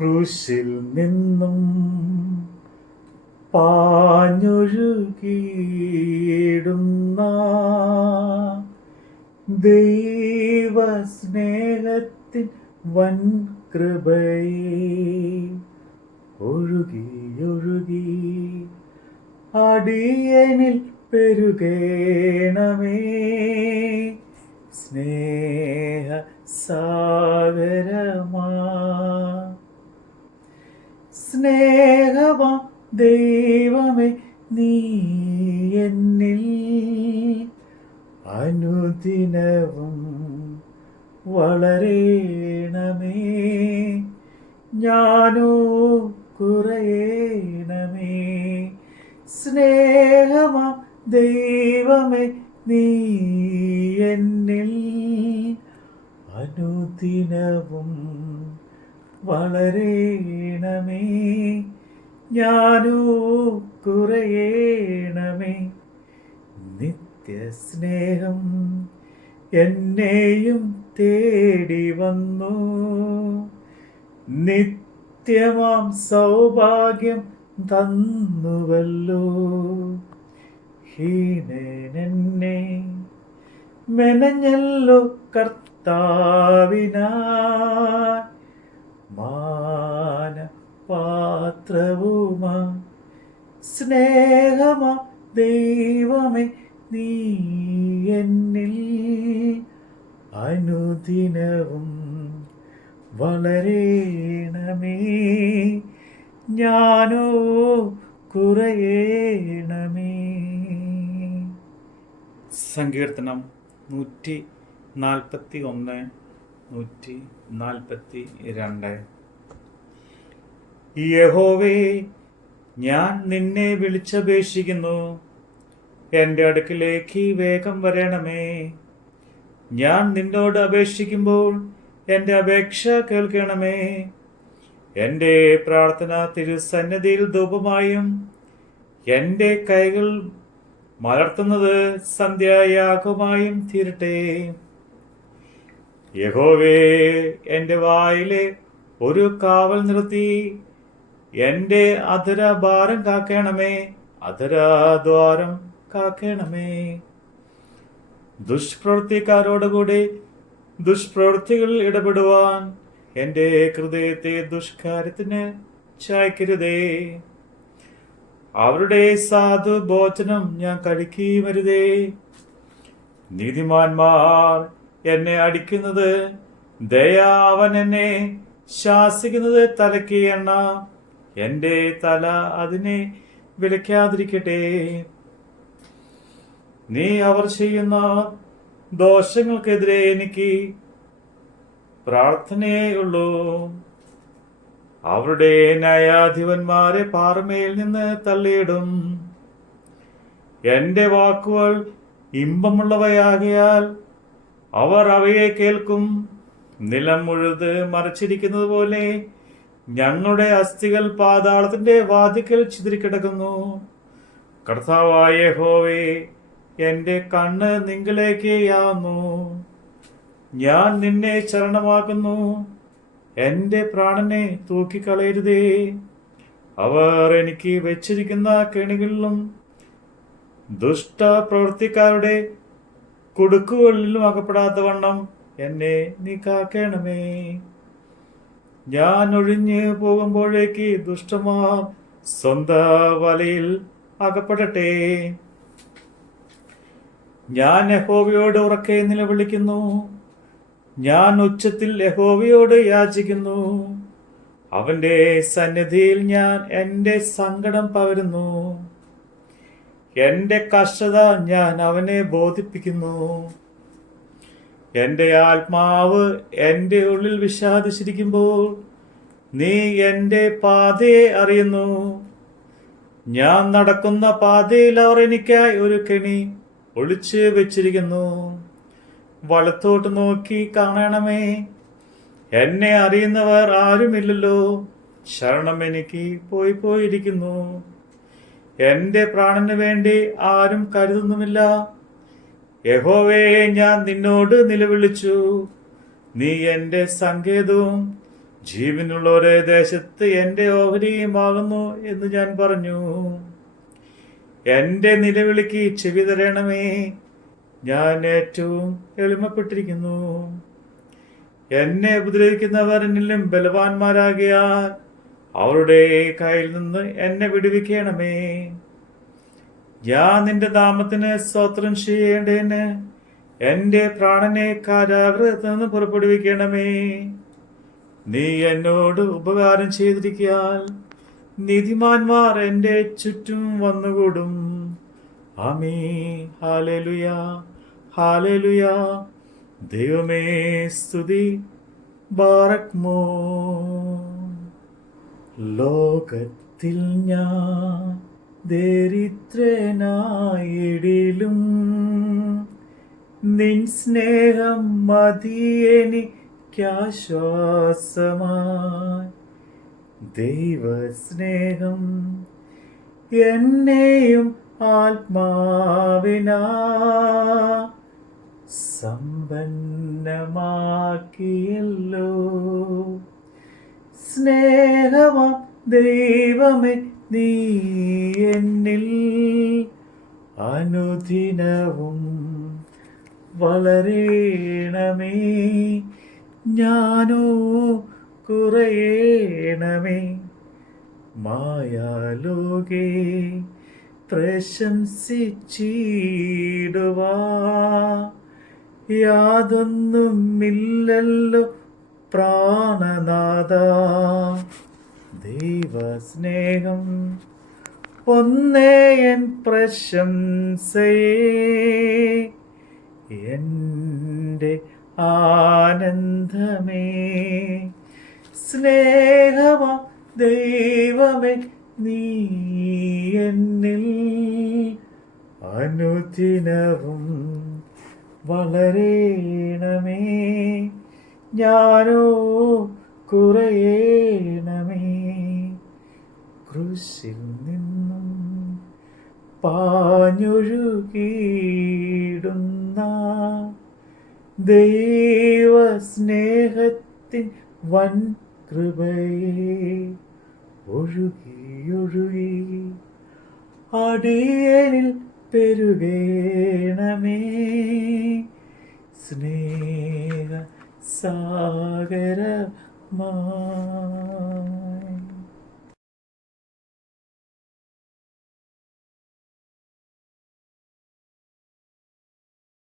ക്രൂശിൽ നിന്നും പാഞ്ഞൊഴുകിയിടുന്ന ദൈവസ്നേഹത്തിൻ വൻ കൃപയെ ഒഴുകി അടിയനിൽ പെരുകേണമേ സ്നേഹ സാഗരമാ. സ്നേഹമാ ദൈവമേ നീ എന്നിൽ അനുദിനവും വളരേണമേ, ഞാനോ കുറയേണമേ. സ്നേഹമാ ദൈവമേ നീ എന്നിൽ അനുദിനവും വളരേണമേ, ഞാനോ കുറയേണമേ. നിത്യസ്നേഹം എന്നെയും തേടി വന്നു, നിത്യമാം സൗഭാഗ്യം തന്നുവല്ലോ. ഹീനനെന്നെ മെനഞ്ഞല്ലോ കർത്താവിനായി, മാനപാത്രവുമാ. സ്നേഹമാ ദൈവമേ നീ എന്നിൽ അനുദിനവും വളരേണമേ, ഞാനോ കുറയേണമേ. സങ്കീർത്തനം 141, 142. യഹോവേ, ഞാൻ നിന്നെ വിളിച്ചപേക്ഷിക്കുന്നു, എൻ്റെ അടുക്കിലേക്ക് വേഗം വരണമേ. ഞാൻ നിന്നോട് അപേക്ഷിക്കുമ്പോൾ എൻ്റെ അപേക്ഷ കേൾക്കണമേ. എൻ്റെ പ്രാർത്ഥന തിരുസന്നിധിയിൽ ധൂപമായും എൻ്റെ കൈകൾ മലർത്തുന്നത് സന്ധ്യായാഗമായും തീരട്ടെ. യഹോവേ, എൻ്റെ വായിലെ ഒരു കാവൽ നിർത്തി എൻ്റെ അധരഭാരം കാക്കണമേ, അധരദ്വാരം കാക്കണമേ. ദുഷ്പ്രവൃത്തിക്കാരോടുകൂടി ദുഷ്പ്രവൃത്തികളിൽ ഇടപെടുവാൻ എൻ്റെ ഹൃദയത്തെ ദുഷ്കാര്യത്തിന് ചായ്ക്കരുതേ. അവരുടെ സാധു ഭോജനം ഞാൻ കഴിക്കുകയുമരുതേ. നീതിമാന്മാർ എന്നെ അടിക്കുന്നത് ദയ, അവൻ എന്നെ ശാസിക്കുന്നത് തലയ്ക്ക് എണ്ണ, എൻ്റെ തല അതിനെ വിലക്കാതിരിക്കട്ടെ. നീ അവർ ചെയ്യുന്ന ദോഷങ്ങൾക്കെതിരെ എനിക്ക് പ്രാർത്ഥനയേയുള്ളൂ. അവരുടെ ന്യായാധിപന്മാരെ പാറമേൽ നിന്ന് തള്ളിയിടും. എൻ്റെ വാക്കുകൾ ഇമ്പമുള്ളവയാകയാൽ അവർ അവയെ കേൾക്കും. നിലം മുഴുത് മറച്ചിരിക്കുന്നത് പോലെ ഞങ്ങളുടെ അസ്ഥികൾ പാതാളത്തിന്റെ വാതിക്കൽ ചിതറിക്കിടക്കുന്നു. കർത്താവായ യഹോവേ, എൻ്റെ കണ്ണ് നിങ്ങളിലേക്ക് ആവുന്നു. ഞാൻ നിന്നെ ശരണമാക്കുന്നു, എൻ്റെ പ്രാണനെ തൂക്കിക്കളയരുതേ. അവർ എനിക്ക് വെച്ചിരിക്കുന്ന കെണികളിലും ദുഷ്ടപ്രവൃത്തിക്കാരുടെ കുടുക്കുകളിലും അകപ്പെടാത്ത വണ്ണം എന്നെ നീ കാക്കണമേ. ഞാൻ ഒഴിഞ്ഞു പോകുമ്പോഴേക്ക് ദുഷ്ടന്മാർ സ്വന്തം വലയിൽ അകപ്പെടട്ടെ. ഞാൻ യഹോവയോട് ഉറക്കെ നിലവിളിക്കുന്നു, ഞാൻ ഉച്ചത്തിൽ യഹോവയോട് യാചിക്കുന്നു. അവന്റെ സന്നിധിയിൽ ഞാൻ എൻ്റെ സങ്കടം പകരുന്നു. എൻ്റെ കഷ്ടത ഞാൻ അവനെ ബോധിപ്പിക്കുന്നു. എൻ്റെ ആത്മാവ് എൻ്റെ ഉള്ളിൽ വിഷാദിച്ചിരിക്കുമ്പോൾ നീ എൻ്റെ പാതയെ അറിയുന്നു. ഞാൻ നടക്കുന്ന പാതയിൽ അവർ എനിക്കായി ഒരു കെണി ഒളിച്ച് വെച്ചിരിക്കുന്നു. വലത്തോട്ട് നോക്കി കാണണമേ, എന്നെ അറിയുന്നവർ ആരുമില്ലല്ലോ. ശരണം എനിക്ക് പോയിരിക്കുന്നു. എൻ്റെ പ്രാണന് വേണ്ടി ആരും കരുതുന്നുമില്ല. യഹോവേ, ഞാൻ നിന്നോട് നിലവിളിച്ചു, നീ എൻ്റെ സങ്കേതവും ജീവനുള്ളവരെ ദേശത്ത് എൻ്റെ ഓഹരിയുമാകുന്നു എന്ന് ഞാൻ പറഞ്ഞു. എൻ്റെ നിലവിളിക്ക് ചെവി തരണമേ. ഞാൻ ഏറ്റവും എളിമപ്പെട്ടിരിക്കുന്നു. എന്നെ ഉപദ്രവിക്കുന്നവർ എന്നിലും ബലവാന്മാരാകിയാൽ അവരുടെ കയ്യിൽ നിന്ന് എന്നെ വിടുവിക്കണമേ. ഞാൻ നിന്റെ നാമത്തിന് സ്തോത്രം ചെയ്യേണ്ടതിന് എൻ്റെ പ്രാണനെ കാരാഗൃഹത്തിൽ നിന്ന് പുറപ്പെടുവിക്കണമേ. നീ എന്നോട് ഉപകാരം ചെയ്തിരിക്കാൽ നീതിമാന്മാർ എൻ്റെ ചുറ്റും വന്നുകൂടും. ആമീൻ. Hallelujah, hallelujah. ദൈവമേ സ്തുതി. ബാറക്മോ. ലോകത്തിൽ ഞാൻ ദരിദ്രനായിടിലും നിൻ സ്നേഹം മതിയെനിക്കാശ്വാസമായി. ദൈവസ്നേഹം എന്നെയും ആത്മാവിനാ സമ്പന്നമാക്കിയല്ലോ. സ്നേഹമാം ദൈവമേ, നീ എന്നിൽ അനുദിനവും വളരേണമേ. ഞാനോ കുറയേണമേ. മായാലോകേ പ്രശംസിച്ചിടുവാ യാതൊന്നുമില്ലല്ലോ പ്രാണനാഥ. ദൈവസ്നേഹം ഒന്നേ എൻ പ്രശംസയേ, എൻ്റെ ആനന്ദമേ. സ്നേഹമാ ദൈവമേ, നീ എന്നിൽ അനുദിനവും വളരേണമേ. ഞാനോ കുറയേണമേ. ക്രൂശിൽ നിന്നും പാഞ്ഞൊഴുകിയിടുന്ന ദൈവസ്നേഹത്തിൻ വൻ കൃപയെ ഒഴുകി അടിയനിൽ പെരുകേണമേ. സ്നേഹ സാഗരമായി.